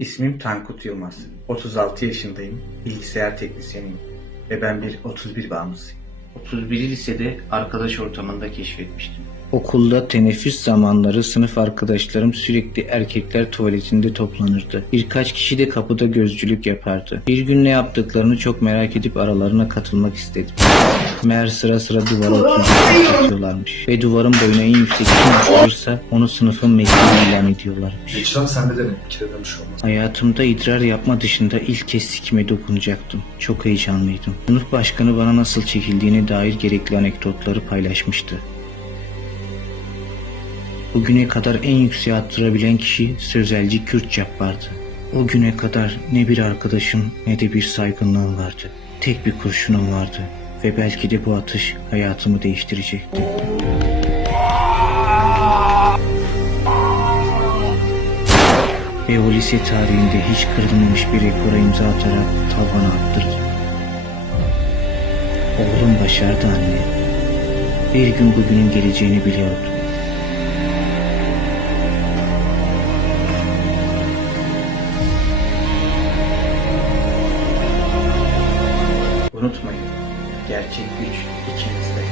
İsmim Tankut Yılmaz. 36 yaşındayım. Bilgisayar teknisyeniyim. Ve ben bir 31 bağımlısıyım. 31'i lisede arkadaş ortamında keşfetmiştim. Okulda teneffüs zamanları sınıf arkadaşlarım sürekli erkekler tuvaletinde toplanırdı. Birkaç kişi de kapıda gözcülük yapardı. Bir gün ne yaptıklarını çok merak edip aralarına katılmak istedim. Meğer sıra sıra duvara oturup atıyorlarmış. Ve duvarın boyuna en yüksek kim uçurursa onu sınıfın mesleği ilan ediyorlarmış. İcram sende de mi? Bir kere demiş olmaz. Hayatımda idrar yapma dışında ilk kez sikime dokunacaktım. Çok heyecanlıydım. Sınıf başkanı bana nasıl çekildiğine dair gerekli anekdotları paylaşmıştı. Bugüne kadar en yükseğe attırabilen kişi sözelci Kürt Cabbar'dı. O güne kadar ne bir arkadaşım ne de bir saygınlığım vardı. Tek bir kurşunum vardı ve belki de bu atış hayatımı değiştirecekti. Ve o lise tarihinde hiç kırılmamış bir rekora imza atarak tavana attırdı. Oğlum başardı anne. Bir gün bugünün geleceğini biliyordu. Unutmayın, gerçek güç içinizde.